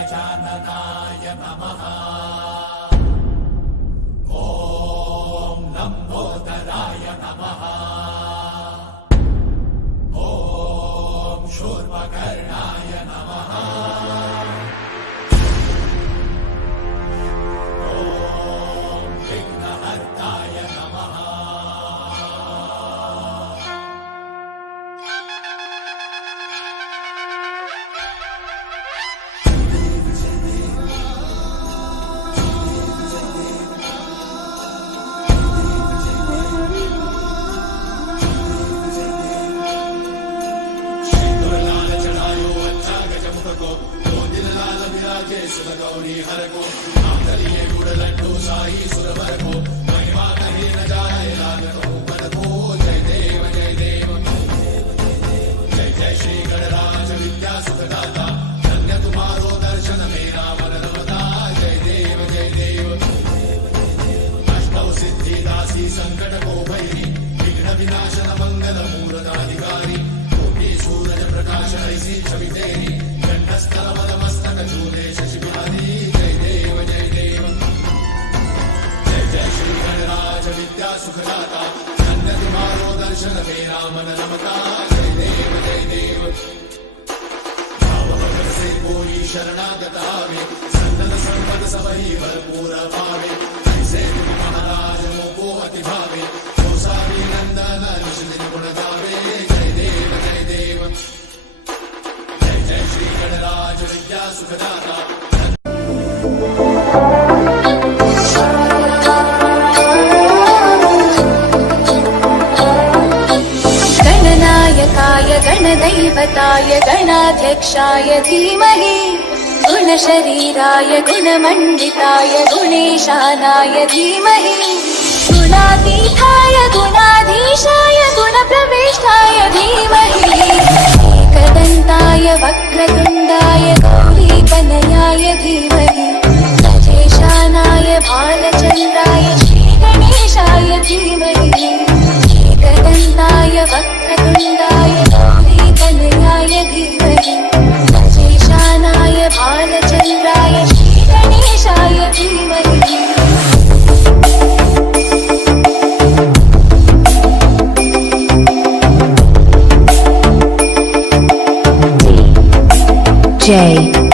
गजाननाय नमः गौरी हर को नाम गुड़ लड्डू शाही सुरभर को, महिमा कहीं न जाए लाल को मन को, जय देव जय देव जय जय श्री गणराज विद्या सुखदाता दर्शन मेरा जय देव जय देव। अष्टौ सिद्धि संकट को भैरी विघ्न विनाशन போய் சரணாகதாவே சந்தன சம்பத சபை பர்பூர பாவே சேது மகாராஜ மோகோ அதி பாவே கோசாரி நந்தன நிஷதின் குணதாவே ஜெய தேவ ஜெய தேவ ஜெய ஜெய ஸ்ரீ கடராஜ வித்யா சுகதா ज्ञानदैवताय गणाध्यक्षाय धीमहि गुणशरीराय गुणमण्डिताय गुणेशानाय धीमहि गुणातीताय गुणाधीशाय गुणप्रवेष्ठाय धीमहि एकदन्ताय वक्रतुण्डाय गौरीतनयाय धीमहि गजेशानाय भालचन्द्राय DJ.